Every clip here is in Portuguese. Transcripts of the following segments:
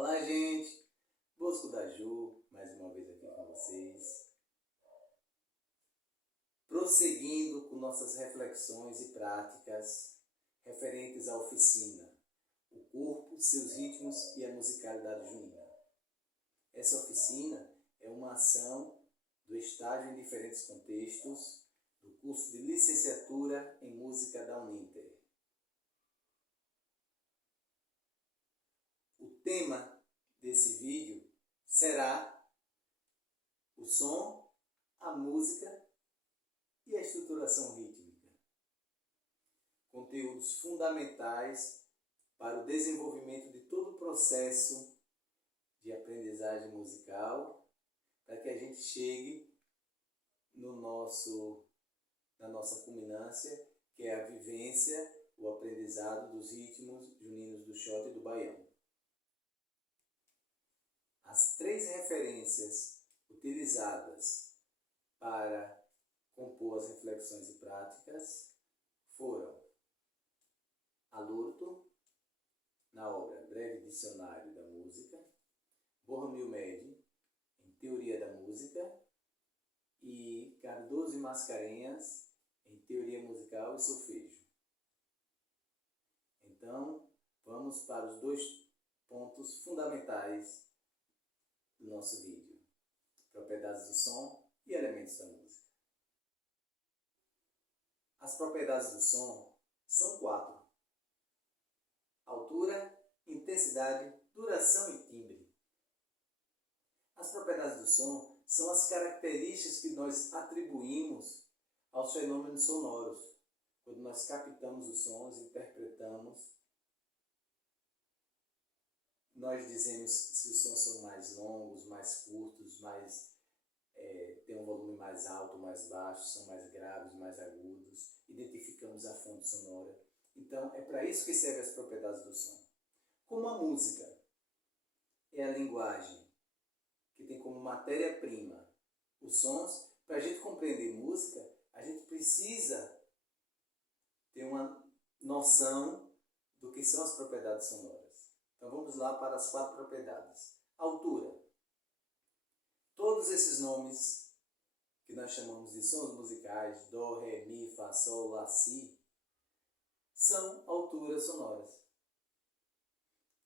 Olá, gente! Bosco da Ju, mais uma vez aqui com vocês. Prosseguindo com nossas reflexões e práticas referentes à oficina, o corpo, seus ritmos e a musicalidade junina. Essa oficina é uma ação do estágio em diferentes contextos do curso de licenciatura em música da Uninter. O tema desse vídeo será o som, a música e a estruturação rítmica. Conteúdos fundamentais para o desenvolvimento de todo o processo de aprendizagem musical, para que a gente chegue na nossa culminância, que é a vivência, o aprendizado dos ritmos juninos do Xota e do Baião. As três referências utilizadas para compor as reflexões e práticas foram Alurto, na obra Breve Dicionário da Música, Borromeo Medi, em Teoria da Música, e Cardoso e Mascarenhas, em Teoria Musical e Solfejo. Então, vamos para os dois pontos fundamentais do nosso vídeo: propriedades do som e elementos da música. As propriedades do som são 4: altura, intensidade, duração e timbre. As propriedades do som são as características que nós atribuímos aos fenômenos sonoros, quando nós captamos os sons e interpretamos. Nós dizemos se os sons são mais longos, mais curtos, tem um volume mais alto, mais baixo, são mais graves, mais agudos. Identificamos a fonte sonora. Então, é para isso que servem as propriedades do som. Como a música é a linguagem que tem como matéria-prima os sons, para a gente compreender música, a gente precisa ter uma noção do que são as propriedades sonoras. Então vamos lá para as 4 propriedades. Altura. Todos esses nomes que nós chamamos de sons musicais, Dó, Ré, Mi, Fá, Sol, Lá, Si, são alturas sonoras.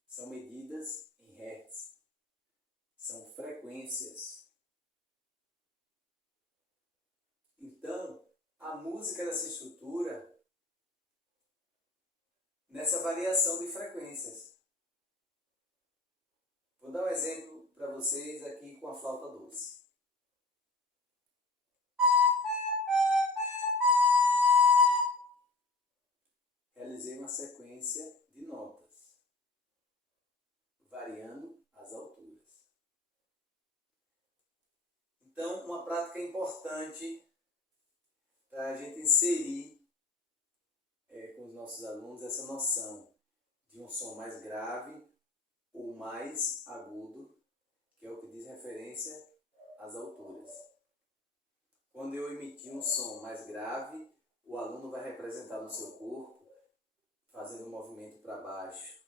São medidas em hertz. São frequências. Então, a música dessa estrutura nessa variação de frequências. Vou dar um exemplo para vocês aqui com a flauta doce. Realizei uma sequência de notas, variando as alturas. Então, uma prática importante para a gente inserir com os nossos alunos essa noção de um som mais grave ou mais agudo, que é o que diz referência às alturas. Quando eu emitir um som mais grave, o aluno vai representar no seu corpo, fazendo um movimento para baixo.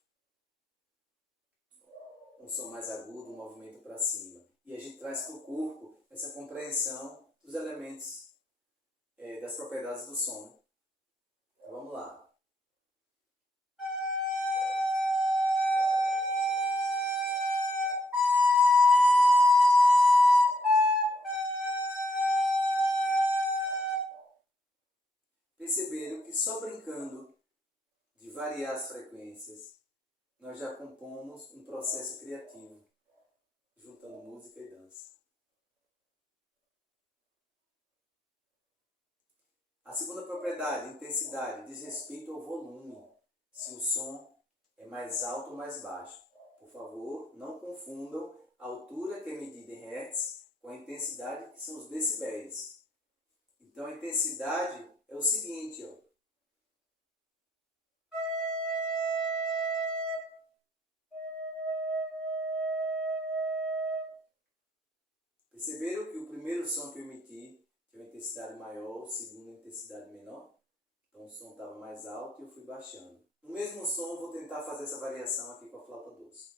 Um som mais agudo, um movimento para cima. E a gente traz para o corpo essa compreensão dos elementos, das propriedades do som. Então, vamos lá. Perceberam que só brincando de variar as frequências, nós já compomos um processo criativo, juntando música e dança. A segunda propriedade, intensidade, diz respeito ao volume, se o som é mais alto ou mais baixo. Por favor, não confundam a altura, que é medida em hertz, com a intensidade, que são os decibéis. Então, a intensidade é o seguinte, ó. Perceberam que o primeiro som que eu emiti tinha uma intensidade maior, o segundo uma intensidade menor? Então o som estava mais alto e eu fui baixando. No mesmo som, eu vou tentar fazer essa variação aqui com a flauta doce.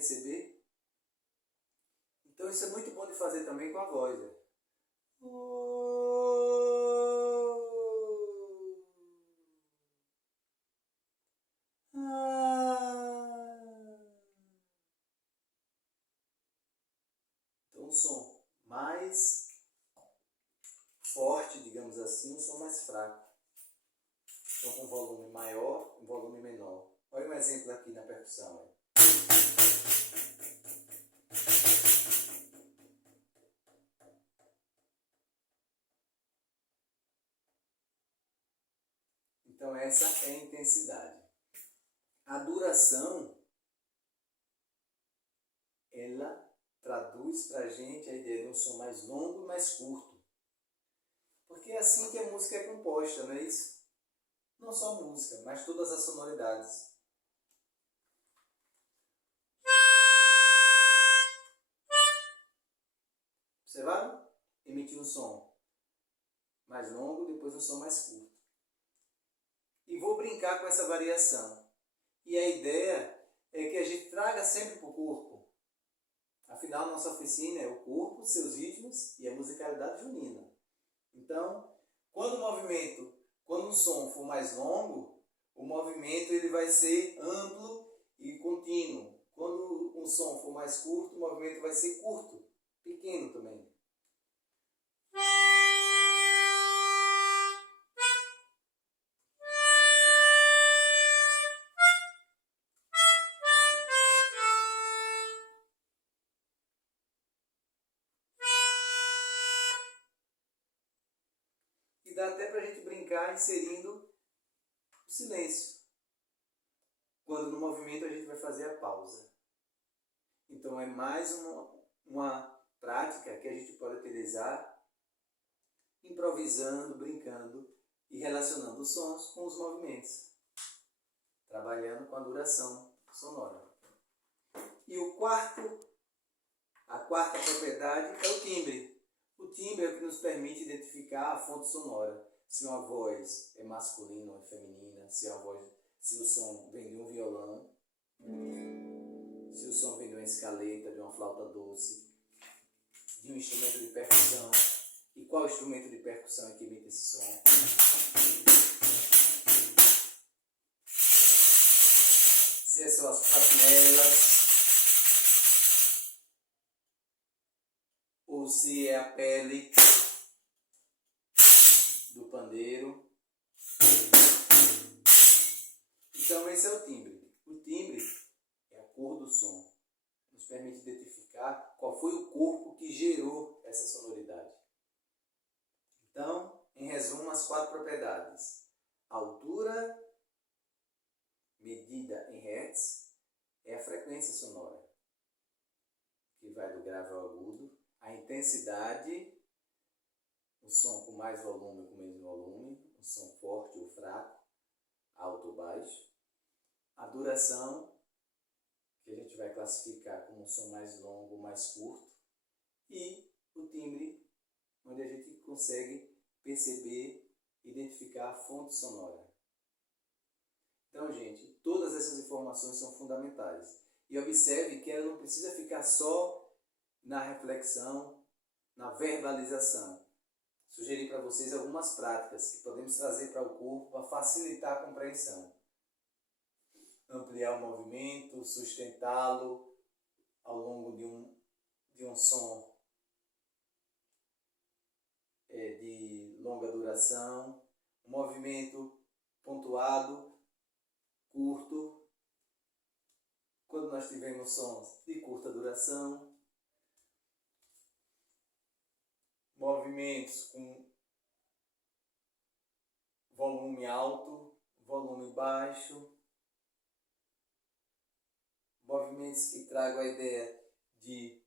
perceber? Então isso é muito bom de fazer também com a voz. Né? Então um som mais forte, digamos assim, um som mais fraco. Então com volume maior e volume menor. Olha um exemplo aqui na percussão. Né? Então essa é a intensidade. A duração, ela traduz para a gente a ideia de um som mais longo e mais curto. Porque é assim que a música é composta, não é isso? Não só a música, mas todas as sonoridades. Observaram? Emitir um som mais longo, depois um som mais curto. E vou brincar com essa variação. E a ideia é que a gente traga sempre para o corpo. Afinal, nossa oficina é o corpo, seus ritmos e a musicalidade junina. Então, quando um som for mais longo, o movimento ele vai ser amplo e contínuo. Quando um som for mais curto, o movimento vai ser curto, pequeno também. E dá até para a gente brincar inserindo o silêncio. Quando no movimento a gente vai fazer a pausa. Então é mais uma prática que a gente pode utilizar improvisando, brincando e relacionando os sons com os movimentos. Trabalhando com a duração sonora. E a quarta propriedade é o timbre. O timbre é o que nos permite identificar a fonte sonora. Se uma voz é masculina ou é feminina, se o som vem de um violão, se o som vem de uma escaleta, de uma flauta doce, de um instrumento de percussão. E qual instrumento de percussão é que emite esse som? Se são as patinelas, ou se é a pele do pandeiro. Então esse é o timbre. O timbre é a cor do som. Nos permite identificar qual foi o corpo que gerou essa sonoridade. Então, em resumo, as 4 propriedades. A altura, medida em hertz, é a frequência sonora, que vai do grave ao agudo. A intensidade, o som com mais volume ou com menos volume, o som forte ou fraco, alto ou baixo. A duração, que a gente vai classificar como um som mais longo ou mais curto. E o timbre, onde a gente consegue perceber, identificar a fonte sonora. Então, gente, todas essas informações são fundamentais. E observe que ela não precisa ficar só na reflexão, na verbalização. Sugeri para vocês algumas práticas que podemos trazer para o corpo para facilitar a compreensão. Ampliar o movimento, sustentá-lo ao longo de um som de longa duração, um movimento pontuado, curto, quando nós tivermos sons de curta duração, movimentos com volume alto, volume baixo, movimentos que tragam a ideia de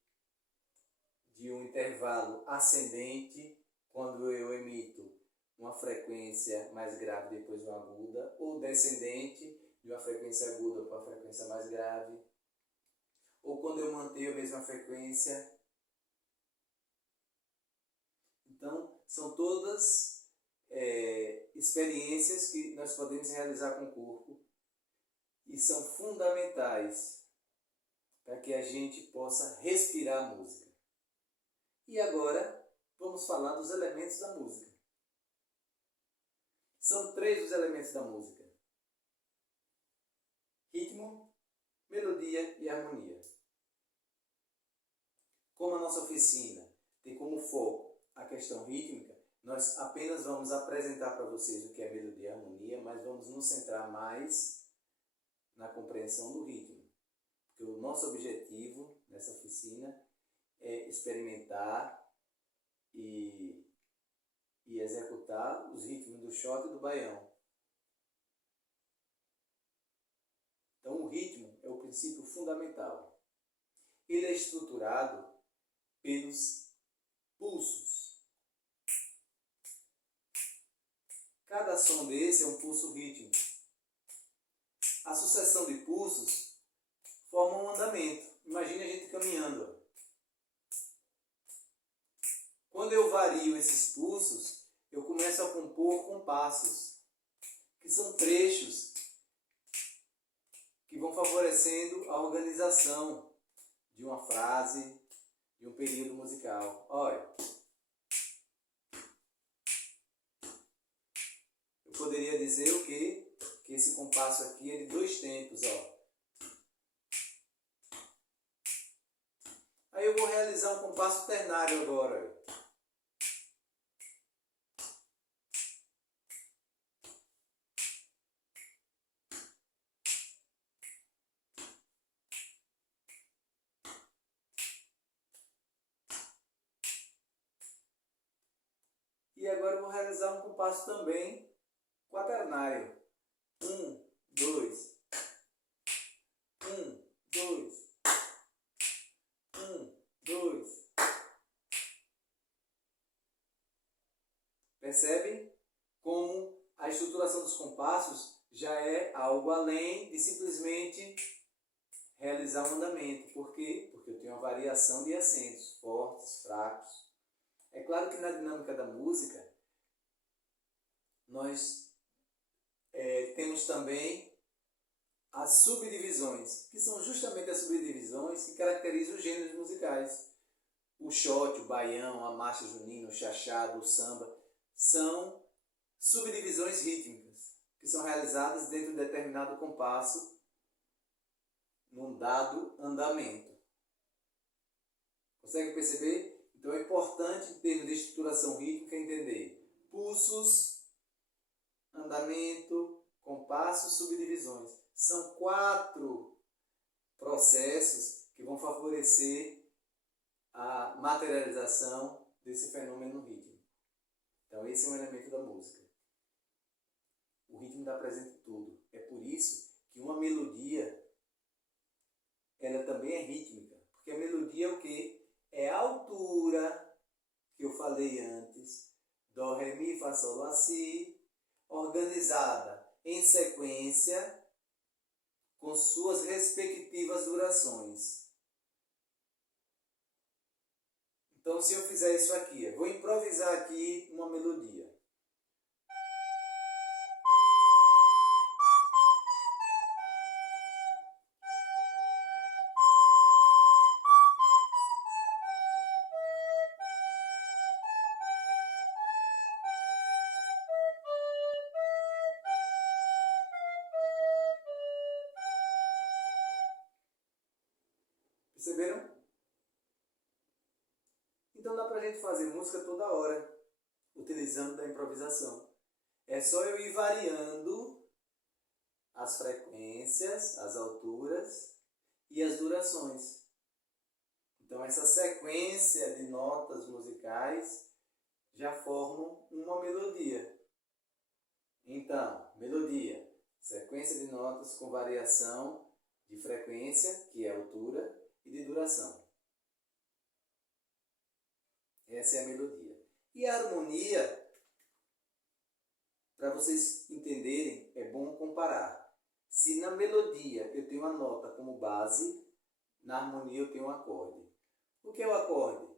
um intervalo ascendente, quando eu emito uma frequência mais grave depois de uma aguda, ou descendente, de uma frequência aguda para uma frequência mais grave, ou quando eu mantenho a mesma frequência. Então, são todas experiências que nós podemos realizar com o corpo e são fundamentais para que a gente possa respirar a música. E agora vamos falar dos elementos da música. São 3 os elementos da música: ritmo, melodia e harmonia. Como a nossa oficina tem como foco a questão rítmica, nós apenas vamos apresentar para vocês o que é melodia e harmonia, mas vamos nos centrar mais na compreensão do ritmo. Porque o nosso objetivo nessa oficina é experimentar e executar os ritmos do shot e do baião. Então o ritmo é o princípio fundamental. Ele é estruturado pelos pulsos. Cada som desse é um pulso rítmico. A sucessão de pulsos forma um andamento. Imagine a gente caminhando. Quando eu vario esses pulsos, eu começo a compor compassos, que são trechos que vão favorecendo a organização de uma frase, de um período musical. Olha, eu poderia dizer o quê? Que esse compasso aqui é de 2 tempos, ó. Aí eu vou realizar um compasso ternário agora. E agora eu vou realizar um compasso também quaternário. 1, 2. 1, 2. 1, 2. Percebe como a estruturação dos compassos já é algo além de simplesmente realizar um andamento. Por quê? Porque eu tenho uma variação de acentos, fortes, fracos. É claro que na dinâmica da música, nós temos também as subdivisões, que são justamente as subdivisões que caracterizam os gêneros musicais. O shot, o baião, a marcha junina, o chachado, o samba, são subdivisões rítmicas, que são realizadas dentro de determinado compasso, num dado andamento. Consegue perceber? Então é importante, em termos de estruturação rítmica, entender pulsos, andamento, compassos, subdivisões. São 4 processos que vão favorecer a materialização desse fenômeno rítmico. Então esse é um elemento da música. O ritmo dá presente tudo. É por isso que uma melodia, ela também é rítmica. Porque a melodia é o quê? É a altura que eu falei antes, Dó, Ré, Mi, Fá, Sol, Lá, Si, organizada em sequência com suas respectivas durações. Então, se eu fizer isso aqui, eu vou improvisar aqui uma melodia. Perceberam? Então dá pra gente fazer música toda hora, utilizando da improvisação. É só eu ir variando as frequências, as alturas e as durações. Então essa sequência de notas musicais já formam uma melodia. Então, melodia, sequência de notas com variação de frequência, que é a altura, e de duração. Essa é a melodia. E a harmonia, para vocês entenderem, é bom comparar. Se na melodia eu tenho uma nota como base, na harmonia eu tenho um acorde. O que é o acorde?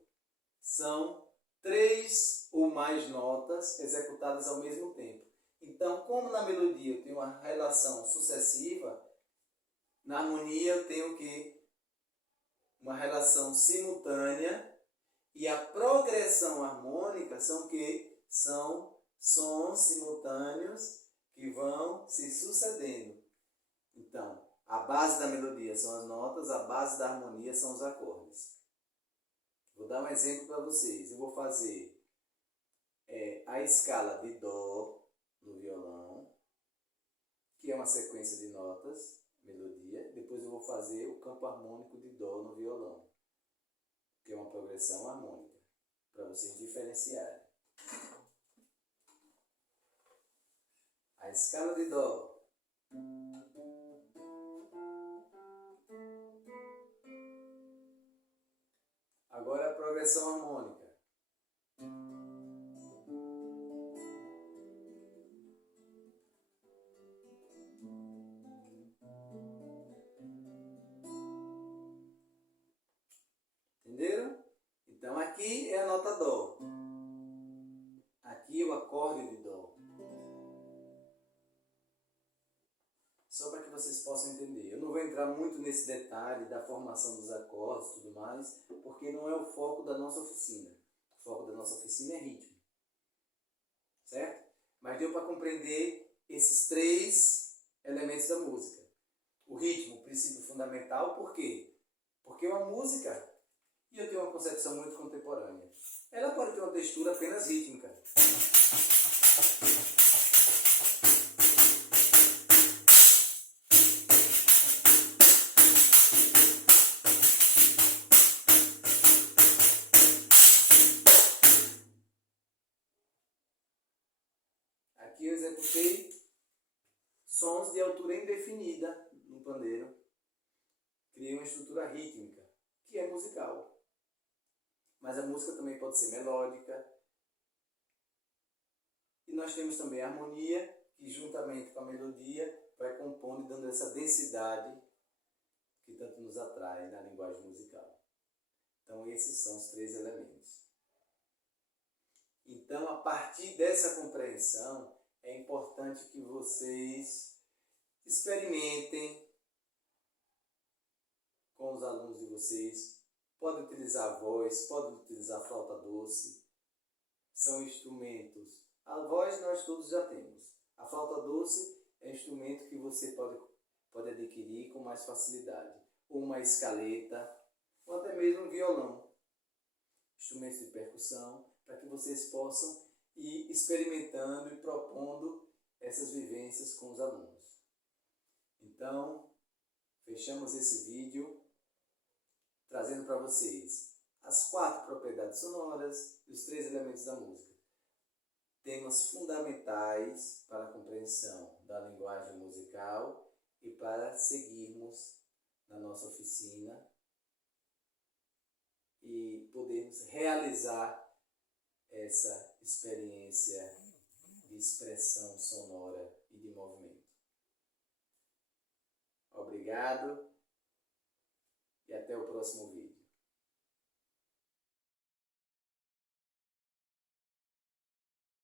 São 3 ou mais notas executadas ao mesmo tempo. Então, como na melodia eu tenho uma relação sucessiva, na harmonia eu tenho o quê? uma relação simultânea, e a progressão harmônica são o quê? São sons simultâneos que vão se sucedendo. Então, a base da melodia são as notas, a base da harmonia são os acordes. Vou dar um exemplo para vocês. Eu vou fazer a escala de Dó no violão, que é uma sequência de notas, melodia. Depois eu vou fazer o campo harmônico de Dó no violão, que é uma progressão harmônica, para vocês diferenciarem. A escala de Dó. Agora a progressão harmônica. Entenderam? Então aqui é a nota Dó. Aqui é o acorde de Dó. Só para que vocês possam entender. Eu não vou entrar muito nesse detalhe da formação dos acordes e tudo mais, porque não é o foco da nossa oficina. O foco da nossa oficina é ritmo. Certo? Mas deu para compreender esses 3 elementos da música. O ritmo, o princípio fundamental, por quê? Porque uma música, e eu tenho uma concepção muito contemporânea, ela pode ter uma textura apenas rítmica. Aqui eu executei sons de altura indefinida no pandeiro. Criei uma estrutura rítmica, que é musical. Mas a música também pode ser melódica. E nós temos também a harmonia, que juntamente com a melodia vai compondo e dando essa densidade que tanto nos atrai na linguagem musical. Então esses são os 3 elementos. Então, a partir dessa compreensão, é importante que vocês experimentem com os alunos de vocês. Podem utilizar a voz, podem utilizar a flauta doce. São instrumentos. A voz nós todos já temos. A flauta doce é um instrumento que você pode adquirir com mais facilidade. Ou uma escaleta, ou até mesmo um violão. Instrumentos de percussão, para que vocês possam ir experimentando e propondo essas vivências com os alunos. Então, fechamos esse vídeo trazendo para vocês as 4 propriedades sonoras e os 3 elementos da música. Temas fundamentais para a compreensão da linguagem musical e para seguirmos na nossa oficina e podermos realizar essa experiência de expressão sonora e de movimento. Obrigado e até o próximo vídeo.